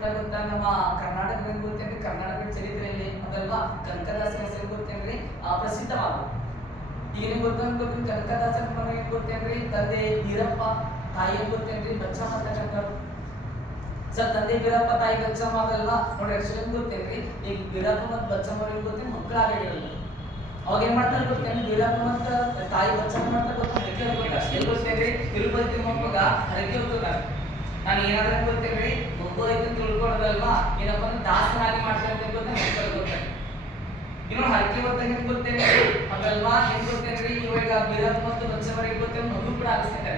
ಗೊತ್ತ ನಮ್ಮ ಕರ್ನಾಟಕ ಗೊತ್ತೇನ್ರಿ, ಕರ್ನಾಟಕದ ಚರಿತ್ರೆಯಲ್ಲಿ ಅದಲ್ವಾ? ಕನಕದಾಸನ ಹೆಸರು ಗೊತ್ತೇನ್ರಿ? ಪ್ರಸಿದ್ಧವಾದ ಈಗ ಗೊತ್ತಂತ ಗೊತ್ತಿನ ಕನಕದಾಸನ ಏನ್ ಗೊತ್ತೇನ್ರಿ? ತಂದೆ ವೀರಪ್ಪ ತಾಯಿ ಏನ್ ಗೊತ್ತೇನ್ರಿ? ಬಚ್ಚಮ್ಮ ಅಂತಕ್ಕಂಥವ್ರು ಸರ್ ತಂದೆ ವೀರಪ್ಪ ತಾಯಿ ಬಚ್ಚಮ್ಮ ಅದಲ್ವಾ? ನೋಡಿ ಎಷ್ಟು ಗೊತ್ತೇನ್ರಿ? ಈಗ ವೀರಪ್ಪ ಮತ್ತು ಬಚ್ಚಮ್ಮ ಏನ್ ಗೊತ್ತೇನು ಮಕ್ಕಳಾಗಿರಲಿಲ್ಲ ಅವಾಗ ಏನ್ ಮಾಡ್ತಾರೆ ಗೊತ್ತೇನು ವೀರಪ್ಪ ಮತ್ತು ತಾಯಿ ಬಚ್ಚಮ್ಮ ಮಾಡ್ತಾರೆ ಗೊತ್ತ ಹರಕೆ ಗೊತ್ತೇನ್ರಿ? ತಿರುಪತಿ ಮಕ್ಕಳ ಹರಕೆ ಹೋಗ್ತಾರೆ ನಾನು ಏನಾದ್ರೂ ಗೊತ್ತೇನ್ರಿ ಒಬ್ಬ ಇದನ್ನು ತಿಳ್ಕೊಳ್ಳೋದಲ್ವಾ? ಏನಪ್ಪ ಅಂದ್ರೆ ದಾಸನಾಗಿ ಮಾಡ್ತಾರೆ ಅಂತ ಗೊತ್ತ ಮಕ್ಕಳು ಗೊತ್ತಾಗ ಇನ್ನು ಹರಕೆ ಹೊತ್ತಾಗ ಏನ್ ಗೊತ್ತೇನ್ರಿ ಅದಲ್ವಾ ಏನ್ ಗೊತ್ತೇನ್ರಿ ಇವಾಗ ವೀರಪ್ಪ ಮತ್ತು ಬಚ್ಚವರಿಗೆ ಗೊತ್ತೇನು ಮಗು ಕೂಡ ಆಗಿಸ್ತಾರೆ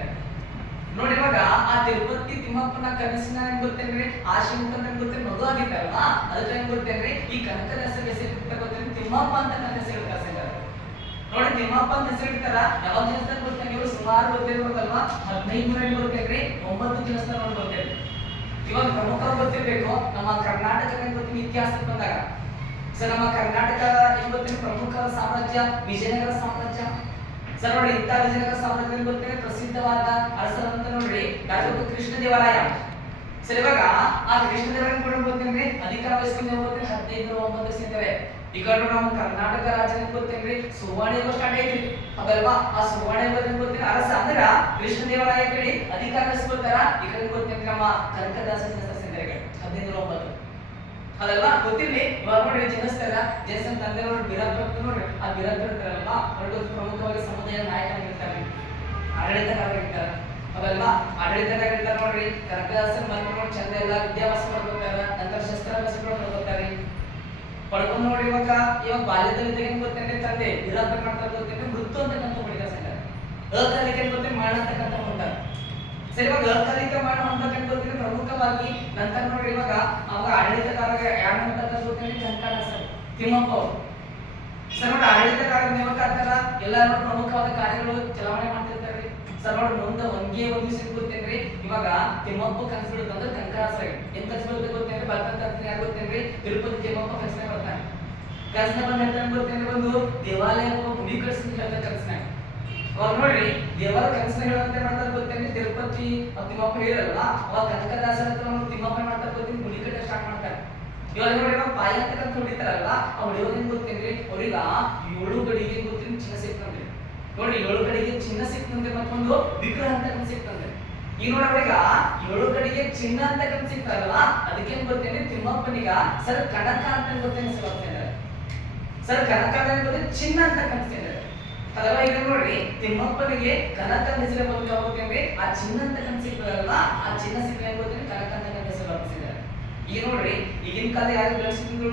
ನೋಡಿ ಇವಾಗ ಆ ತಿರುಪತಿ ತಿಮ್ಮಪ್ಪನ ಕನಸಿನ ಏನ್ ಗೊತ್ತೇನ್ರಿ ಆ ಹೆಂಗ್ ಗೊತ್ತೇನ್ ಮಗು ಆಗಿತ್ತಲ್ವಾ? ಅದಕ್ಕೆ ಹೆಂಗ್ ಗೊತ್ತೇನ್ರಿ ಈ ಕನಕದಾಸ ಹೆಸರು ಗೊತ್ತೇನ್ರಿ ತಿಮ್ಮಪ್ಪ ಅಂತ ನನ್ನ ಹೆಸರು ನೋಡಿ, ತಿಮ್ಮಪ್ಪ ಅಂತ ಹೆಸರು ಇಡ್ತಾರ? ಯಾವಾಗ ಹೆಸರು ಗೊತ್ತೇನೆ ಇವರು ಸುಮಾರು ಗೊತ್ತಿರ್ಬೇಕಲ್ವಾ ಹದಿನೈದು ನೂರ ಗೊತ್ತೇನ್ರಿ ಒಂಬತ್ತು ದೇವಸ್ಥಾನ ಗೊತ್ತೇನ್ರಿ ಇವಾಗ ಪ್ರಮುಖ ಗೊತ್ತಿರ್ಬೇಕು. ನಮ್ಮ ಕರ್ನಾಟಕದ ಏನ್ ಗೊತ್ತೀನಿ ಇತಿಹಾಸ ಬಂದಾಗ. ಸೊ ನಮ್ಮ ಕರ್ನಾಟಕ ಇವತ್ತಿನ ಪ್ರಮುಖ ಸಾಮ್ರಾಜ್ಯ ವಿಜಯನಗರ ಸಾಮ್ರಾಜ್ಯ. ಸರ್ ನೋಡಿ ಇಂಥ ವಿಜಯನಗರ ಸಾಮ್ರಾಜ್ಯ ಗೊತ್ತೇ ಪ್ರಸಿದ್ಧವಾದ ಅರಸರಂತ ನೋಡ್ರಿ ಕೃಷ್ಣ ದೇವರಾಯ ಸರ್, ಇವಾಗ ಆ ಕೃಷ್ಣ ದೇವರಾಯ ಕೂಡ ಗೊತ್ತೇನ್ರಿ ಅಧಿಕಾರ ವಹಿಸ್ಕೊಂಡು ಗೊತ್ತೇನೆ ಹದಿನೈದು ಒಂಬತ್ತು ಸಿಗ್ತೇವೆ. ಈ ಕಡೆ ನಮ್ಮ ಕರ್ನಾಟಕ ರಾಜ್ಯದ ಗೊತ್ತೇನ್ರಿ ಸುವರ್ಣ ಸ್ಟಾರ್ಟ್ ಐತ್ರಿ. ಅದಲ್ವಾ? ಆ ಸುವರ್ಣ ಗೊತ್ತೇನೆ ಅರಸ ಅಂದ್ರ ಕೃಷ್ಣ ದೇವರಾಯ ಕಡೆ ಅಧಿಕಾರ ವಹಿಸ್ಕೊಳ್ತಾರ? ಈ ಕಡೆ ಗೊತ್ತೇನ್ರಿ ನಮ್ಮ ಕನಕದಾಸ ಸಿಂಧರಿಗೆ ಹದಿನೈದು ಒಂಬತ್ತು. ಅದಲ್ವಾ? ಗೊತ್ತಿರ್ಲಿ? ಇವಾಗ ನೋಡ್ರಿ ಜನಿಸ್ತಾರ ಜನಸನ್ ತಂದೆ ನೋಡಿ ಬಿರಾತ್ ನೋಡ್ರಿ. ಆ ಬಿರಾತ್ ಇರ್ತಾರಲ್ವಾ ಅವ್ರಿಗೆ ಪ್ರಮುಖವಾಗಿ ಸಮುದಾಯ ನಾಯಕರಾಗಿರ್ತಾರೆ. ಆಡಳಿತಗಾರರಾಗಿರ್ತಾರೆ. ಅದಲ್ವಾ ಇರ್ತಾರ ನೋಡ್ರಿ, ಕನಕದಾಸನ್ ನೋಡಿ ಚಂದ ಎಲ್ಲ ವಿದ್ಯಾಭ್ಯಾಸ ಮಾಡ್ಕೋತಾರ, ನಂತರ ಶಸ್ತ್ರಾಭ್ಯಾಸಗಳು ಮಾಡ್ಕೋತಾರೆ. ಪಡ್ಕೊಂಡು ನೋಡಿ ಇವಾಗ ಇವಾಗ ಬಾಲ್ಯದಲ್ಲಿ ಏನ್ ಗೊತ್ತೇನೆ ತಂದೆ? ಬಿರಾತ್ ಮಾಡ್ತಾರೆ ಗೊತ್ತೇನೆ ಮೃತ್ಯು ಅಂತಕ್ಕಂಥ ಹೊಡಿದ ಸಂಘ ಅಕಾಲಿಕ ಗೊತ್ತೇ ಅಂತಕ್ಕಂಥ ಹೊಂಟಾರ ಸರಿ, ಇವಾಗ ಅಕಾಲಿಕ ಮಾಡೋ ಅಂತ ಗೊತ್ತೇನೆ ಪ್ರಮುಖವಾಗಿ ನಂತರ ನೋಡ್ರಿ ಇವಾಗ, ಅವಾಗ ಆಡಳಿತಗಾರ ಯಾರು ಅಂತ ಗೊತ್ತೇನೆ ಕನಕದಾಸ ತಿಮ್ಮಪ್ಪ ಅವರು. ಸರ್ ನೋಡಿ ಆಡಳಿತಗಾರ ನೇಮಕ ಆಗ್ತಾರ ಎಲ್ಲ ಪ್ರಮುಖವಾದ ಕಾರ್ಯಗಳು ಚಲಾವಣೆ ಮಾಡ್ತಿರ್ತಾರೆ. ಸರ್ ನೋಡಿ ಮುಂದೆ ಒಂದೇ ಒಂದು ವಿಷಯ ಗೊತ್ತೇನ್ರಿ ಇವಾಗ ತಿಮ್ಮಪ್ಪ ಕನಸು ಬಿಡುತ್ತೆ ಅಂದ್ರೆ ಕನಕದಾಸ ಏನ್ ಕನಸು ಬಿಡುತ್ತೆ ಗೊತ್ತೇನ್ರಿ ಬರ್ತಂತ ಯಾರು ಗೊತ್ತೇನ್ರಿ ತಿರುಪತಿ ತಿಮ್ಮಪ್ಪ ಕನಸಿನ ಬರ್ತಾನೆ ಕನಸಿನ ಬಂದ ಹೇಳ್ತಾನೆ ಗೊತ್ತೇನ್ರಿ ಒಂದು ದೇವಾಲಯ ಗುಡಿ ಅಂತ ಹೇಳ್ತಾರೆ ಕನಸಿನ. ಅವಾಗ ನೋಡ್ರಿ, ದೇವರ ಹೇಳೋ ಅಂತ ಮಾಡ್ತಾರೆ ಗೊತ್ತೇನ್ರಿ ತಿರುಪತಿ ತಿಮ್ಮಪ್ಪ ಹೇಳಿರಲ್ಲ ಅವಾಗ ಕನಕದಾಸ ಹತ್ರ ತಿಮ್ಮಪ್ಪ ಮಾಡ್ತಾರೆ ಗೊತ್ತೇನ್ರಿ ಗುಡಿ ಕಟ್ಟ ಸ್ಟಾರ್ಟ್ ಮಾಡ್ತಾರೆ. ಇವಾಗ ನೋಡಿ ಇವಾಗ ಪಾಯ ಅಂತಕ್ಕಂಥ ಹೊಡಿತಾರಲ್ಲ ಅವ್ರು ಹೊಡಿಯೋದೇನ್ ಗೊತ್ತೇನ್ರಿ ಅವ್ರಿಗ ಏಳು ಗಡಿಗೆ ಗೊತ್ತೇನ್ರಿ ಚಿನ್ನ ಸಿಕ್ತಂದ್ರಿ ನೋಡಿ, ಏಳು ಕಡೆಗೆ ಚಿನ್ನ ಸಿಕ್ತಂತೆ ಮತ್ತೊಂದು, ವಿಗ್ರಹ ಅಂತ ಸಿಕ್ತಂತೆ. ಈಗ ನೋಡೋಈಗ ಏಳು ಕಡೆಗೆ ಚಿನ್ನ ಅಂತ ಸಿಕ್ತಾರಲ್ಲ ಅದಕ್ಕೇನ್ ಗೊತ್ತೇನೆ? ತಿಮ್ಮಪ್ಪನಿಗ ಸರ್ ಕನಕ ಅಂತ ಗೊತ್ತೇನೆ ಸರ್ ಬರ್ತಾ ಸರ್ ಕನಕ ಅಂತ ಚಿನ್ನ ಅಂತ ಕನ್ಸಿದ್ದಾರೆ ಅದಲ್ಲ ಈಗ ನೋಡ್ರಿ, ತಿಮ್ಮಪ್ಪನಿಗೆ ಕನಕ ಹೆಸರು ಬಂದು ಆ ಚಿನ್ನ ಅಂತ ಕನ್ಸಿಕ್ತಾರಲ್ಲ ಆ ಚಿನ್ನ ಸಿಕ್ಕ ಗೊತ್ತೇನೆ? ಕನಕ ಅಂತ ಹೆಸರು ಬರ್ತಿದ್ದಾರೆ ಈಗ ನೋಡ್ರಿ, ಈಗಿನ ಕಾಲ ಯಾರು ಬೆಳೆಸಿದ್ರು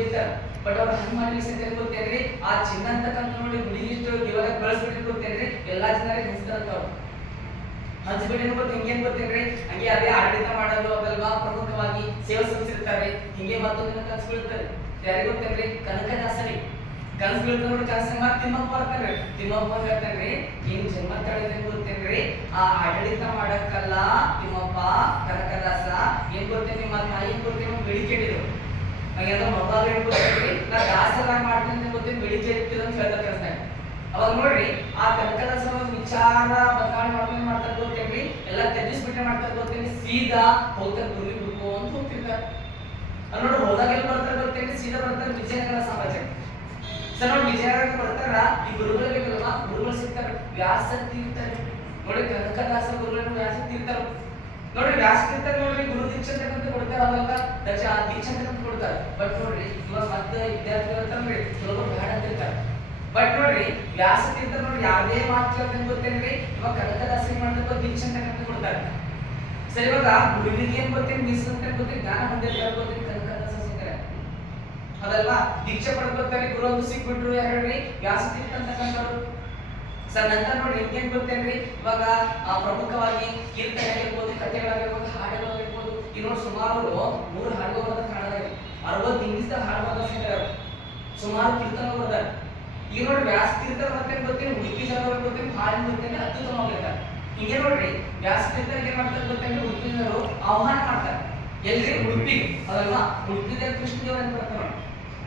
ಬೈತಾರ ಬಟ್ ಅವ್ರು ಹೆಂಗ್ ಮಾಡ್ಲಿಕ್ಕೆ ಸಿಗ್ತೇನೆ ಗೊತ್ತೇನ್ರಿ ಆ ಚಿನ್ನ ಅಂತಕ್ಕಂಥ ನೋಡಿ ಗುಡಿ ಇಷ್ಟು ಇವಾಗ ಕಳಿಸ್ಬಿಟ್ಟು ಗೊತ್ತೇನ್ರಿ ಎಲ್ಲಾ ಜನರಿಗೆ ಹೆಸರಂತ ಅವ್ರು. ಹಂಚ್ಬಿಟ್ಟು ಏನ್ ಗೊತ್ತ ಹಿಂಗೇನ್ ಗೊತ್ತೇನ್ರಿ ಹಂಗೆ ಅದೇ ಆಡಳಿತ ಮಾಡೋದು ಅದಲ್ವಾ? ಪ್ರಮುಖವಾಗಿ ಸೇವೆ ಸಲ್ಲಿಸಿರ್ತಾರೆ ಹಿಂಗೆ ಮತ್ತೊಂದು ಕನಸು ಬೀಳ್ತಾರೆ ಯಾರಿಗೆ ಗೊತ್ತೇನ್ರಿ ಕನಕದಾಸರಿ ಕನಸು ಬೀಳ್ತಾ ನೋಡಿ ಕನಸು ತಿಮ್ಮಪ್ಪ ಬರ್ತಾರೆ ತಿಮ್ಮಪ್ಪ ಹೇಳ್ತಾನ್ರಿ ಏನ್ ಜನ್ಮ ತಳೆದ ಗೊತ್ತೇನ್ರಿ ಆ ಆಡಳಿತ ಮಾಡಕ್ಕಲ್ಲ ತಿಮ್ಮಪ್ಪ, ಕನಕದಾಸ. ಏನ್ ಗೊತ್ತೇನೆ ನಿಮ್ಮ ತಾಯಿ? ಏನ್ ಗೊತ್ತೇನೆ ಬೆಳಿಗ್ಗೆ ಹಂಗೆಂದ ಮೊಬೈಲ್ ಏನ್ ಗೊತ್ತೇನ್ರಿ ನಾ ದಾಸರಾಗಿ ಮಾಡ್ತೀನಿ ಗೊತ್ತೇನೆ ಬೆಳಿಗ್ಗೆ ಅಂತ ಹೇಳ್ತಾರೆ ಕೆಲಸ ಅವಾಗ ನೋಡ್ರಿ, ಆ ಕನಕದಾಸ ಒಂದು ವಿಚಾರ ಬದಲಾವಣೆ ಮಾಡ್ಕೊಂಡು ಮಾಡ್ತಾರೆ ಗೊತ್ತೇನ್ರಿ ಎಲ್ಲ ತೆಜಿಸ್ಬಿಟ್ಟೆ ಮಾಡ್ತಾರೆ ಗೊತ್ತೇನಿ ಸೀದಾ ಹೋಗ್ತಾರೆ ದುರ್ಗಿ ಹುಡ್ಕೋ ಅಂತ ಹೋಗ್ತಿರ್ತಾರೆ. ಅಲ್ಲಿ ನೋಡ್ರಿ ಹೋದಾಗ ಎಲ್ಲಿ ಬರ್ತಾರೆ ಗೊತ್ತೇನ್ರಿ ಸೀದಾ ಬರ್ತಾರೆ ವಿಜಯನಗರ ಸಮಾಜಕ್ಕೆ ಸರ್ ನೋಡಿ ವಿಜಯನಗರ ಬರ್ತಾರ, ಈ ಗುರುಗಳಿಗೆ ಗುರುಗಳು ಸಿಗ್ತಾರೆ, ವ್ಯಾಸ ತೀರ್ತಾರೆ. ನೋಡಿ ಕನಕದಾಸ ಗುರುಗಳನ್ನು ವ್ಯಾಸ ತೀರ್ತಾರೆ. ನೋಡ್ರಿ ವ್ಯಾಸಕೀರ್ತ ನೋಡ್ರಿ ಗುರು ದೀಕ್ಷೆ ಕೊಡ್ತಾರ ಕೊಡ್ತಾರೆ ಅವಾಗ ದಶ ದೀಕ್ಷೆ ಅಂತಕ್ಕಂತ ಕೊಡ್ತಾರೆ. ಬಟ್ ನೋಡ್ರಿ, ಇವಾಗ ಮತ್ತೆ ವಿದ್ಯಾರ್ಥಿಗಳು ಇರ್ತಾರ್ರಿ ಕೆಲವರು ಬೇಡ ಅಂತಿರ್ತಾರೆ ಬಟ್ ನೋಡ್ರಿ ವ್ಯಾಸಕೀರ್ತ ನೋಡ್ರಿ ಯಾವುದೇ ಮಾತು ಅಂತ ಗೊತ್ತೇನ್ರಿ? ಇವಾಗ ಕನಕದಾಸರಿ ಮಾಡ್ಬೇಕು ದೀಕ್ಷೆ ಅಂತಕ್ಕಂತ ಕೊಡ್ತಾರೆ. ಸರಿ, ಇವಾಗ ಗುರುವಿಗೆ ಏನ್ ಗೊತ್ತೇನ್? ಮೀಸಲು ಅಂತ ಗೊತ್ತೇನು? ಜ್ಞಾನ ಹೊಂದಿರ್ತಾರೆ ಗೊತ್ತೇನು? ಕನಕದಾಸ ಸಿಗ್ತಾರೆ ಅದಲ್ವಾ? ದೀಕ್ಷೆ ಪಡ್ಕೊತಾರೆ, ಗುರು ಅಂತ ಸಿಕ್ಬಿಟ್ರು ಯಾರ್ರಿ ವ್ಯಾಸ ತೀರ್ಥ ಅಂತಕ್ಕಂಥವ್ರು ಸರ್, ನಂತರ ನೋಡಿ ಏನ್ ಗೊತ್ತೇನ್ರಿ? ಇವಾಗ ಪ್ರಮುಖವಾಗಿ ಕೀರ್ತನೆ ಆಗಿರ್ಬೋದು, ಕಥೆಗಳಾಗಿರ್ಬೋದು ಹಾಡುಗಳು ಆಗಿರ್ಬೋದು ಇನ್ನೊಂದು ಸುಮಾರು ಮೂರು ಹಾಡುಗಳು ಕನ್ನಡದಲ್ಲಿ. ಅರವತ್ತು ಇಂಗ್ಲಿಷ್ದಾಗ ಹಾಡುಗಳು ಸಿಗ್ತಾರೆ ಸುಮಾರು ಕೀರ್ತನಗಳು ಬರ್ತಾರೆ ಈಗ ನೋಡಿ ವ್ಯಾಸ ಕೀರ್ತನ ಬರ್ತೇನೆ ಗೊತ್ತೇನೆ? ಉಡುಪಿ ಜನರು ಗೊತ್ತೇನೆ? ಹಾಡಿನ ಗೊತ್ತೇನೆ ಅತ್ಯುತ್ತಮವಾಗಿರ್ತಾರೆ ಹಿಂಗೆ ನೋಡ್ರಿ, ವ್ಯಾಸ ಕೀರ್ತನ ಏನ್ ಮಾಡ್ತಾರೆ ಗೊತ್ತೇನೆ ಉಡುಪಿ ಜನರು ಆಹ್ವಾನ ಮಾಡ್ತಾರೆ. ಎಲ್ರಿ? ಉಡುಪಿ ಅದಲ್ವಾ? ಉಡುಪಿದ ಕೃಷ್ಣ ದೇವರ ಅಂತ ಬರ್ತಾರೆ.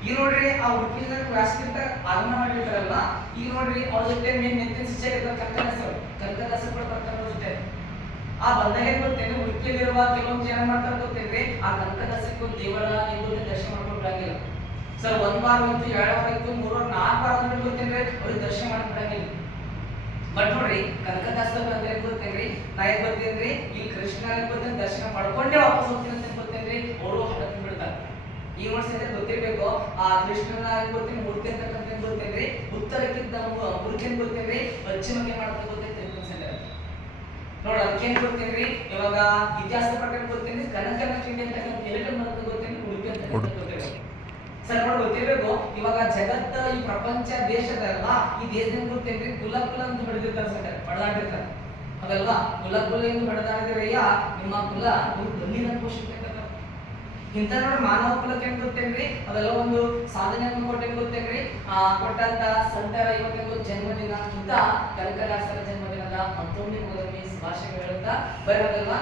ಈಗ ನೋಡ್ರಿ, ಆ ಉಡುಪಿ ಜನರು ವ್ಯಾಸ ಕೀರ್ತನ ಆಗಮನ ಮಾಡಿರ್ತಾರಲ್ಲ ಈಗ ನೋಡ್ರಿ, ಅವ್ರ ಜೊತೆ ಮೇನ್ ನೆತ್ತಿನ ಶಿಕ್ಷಕ ಇರೋ ಕನಕದಾಸರು ಕೂಡ ಬರ್ತಾರೆ ಜೊತೆ. ಆ ಬಂದಾಗ ಗೊತ್ತೇನೆ, ಉಡುಪಿಯಲ್ಲಿರುವ ಕೆಲವೊಂದು ಜನ ಮಾಡ್ತಾರೆ ಗೊತ್ತೇನ್ರಿ? ಆ ಕನಕದಾಸಕ್ಕೂ ದೇವಳ ಎಂಬುದನ್ನ ದರ್ಶನ ಮಾಡ್ಕೊಂಡು ಬಿಡಂಗಿಲ್ಲ ಸರ್, ಒಂದ್ ವಾರ ಇತ್ತು ಎರಡು ವಾರ ಇತ್ತು ಮೂರು ವಾರ, ನಾಲ್ಕು ವಾರ ಆದ್ಮೇಲೆ ಗೊತ್ತೇನ್ರಿ? ಅವ್ರಿಗೆ ದರ್ಶನ ಮಾಡಕ್ ಬಟ್ ನೋಡ್ರಿ ಕನಕದಾಸ ಅಂದ್ರೆ ಗೊತ್ತೇನ್ರಿ? ನಾ ಏನ್ ಗೊತ್ತೇನ್ರಿ? ಈ ಕೃಷ್ಣ ಗೊತ್ತೇನ್, ದರ್ಶನ ಮಾಡ್ಕೊಂಡೇ ವಾಪಸ್ ಹೋಗ್ತೀನಿ ಅಂತ ಗೊತ್ತೇನ್ರಿ? ಅವರು ಹಡಕ್ ಈ ವರ್ಷ ಗೊತ್ತಿರ್ಬೇಕು? ಆ ಕೃಷ್ಣನ ಗೊತ್ತೇನೆ ಮೂರ್ತಿ ಅಂತಕ್ಕಂಥ ಗೊತ್ತೇನ್ರಿ? ಉತ್ತರಕ್ಕಿಂತ ಮೂರ್ತಿ ಏನ್ ಗೊತ್ತೇನ್ರಿ? ಪಶ್ಚಿಮಕ್ಕೆ ಮಾಡ್ತಾ ಗೊತ್ತೈತೆ ನೋಡ ಅದಕ್ಕೇನ್ ಗೊತ್ತೇನ್ರಿ? ಇವಾಗ ಇತಿಹಾಸ ಪ್ರಕಾರ ಗೊತ್ತೇನ್ರಿ? ಕನಕನ ಕಿಂಡಿ ಅಂತಕ್ಕಂಥ ಎಲ್ಲಿ ಮಾಡ್ತಾ ಗೊತ್ತೇನ್ರಿ? ಉಡುಪಿ ಅಂತ ಸರ್ ನೋಡಿ ಗೊತ್ತಿರ್ಬೇಕು? ಇವಾಗ ಜಗತ್ತ ಈ ಪ್ರಪಂಚ ದೇಶದಲ್ಲ ಈ ದೇಶದಿಂದ ಗೊತ್ತೇನ್ರಿ? ಕುಲ ಕುಲ ಅಂತ ಹೊಡೆದಿರ್ತಾರೆ ಸರ್ ಹೊಡೆದಾಡಿರ್ತಾರೆ ಅದಲ್ವಾ? ಕುಲ ಕುಲ ಎಂದು ಹೊಡೆದಾಡಿದ್ರಯ್ಯ ನಿಮ್ಮ ಕುಲ ನೀವು ಬಂದಿನ ಪೋಷಿತ ಇಂಥ ನೋಡಿ ಮಾನವ ಕುಲಕ್ಕೆ ಗೊತ್ತೇನ್ರಿ ಅದೆಲ್ಲ ಒಂದು ಸಾಧನೆಯನ್ನು ಕೊಟ್ಟೆ ಗೊತ್ತೇನ್ರಿ ಆ, ಕೊಟ್ಟಂತ ಸಂತರ ಇವತ್ತಿನ ಜನ್ಮದಿನ ಅಂತ ಕನಕದಾಸರ ಜನ್ಮದಿನದ ಮತ್ತೊಮ್ಮೆ ಮೊದಲನೇ ಶುಭಾಶಯ ಹೇಳುತ್ತಾ ಬರೋದಲ್ವಾ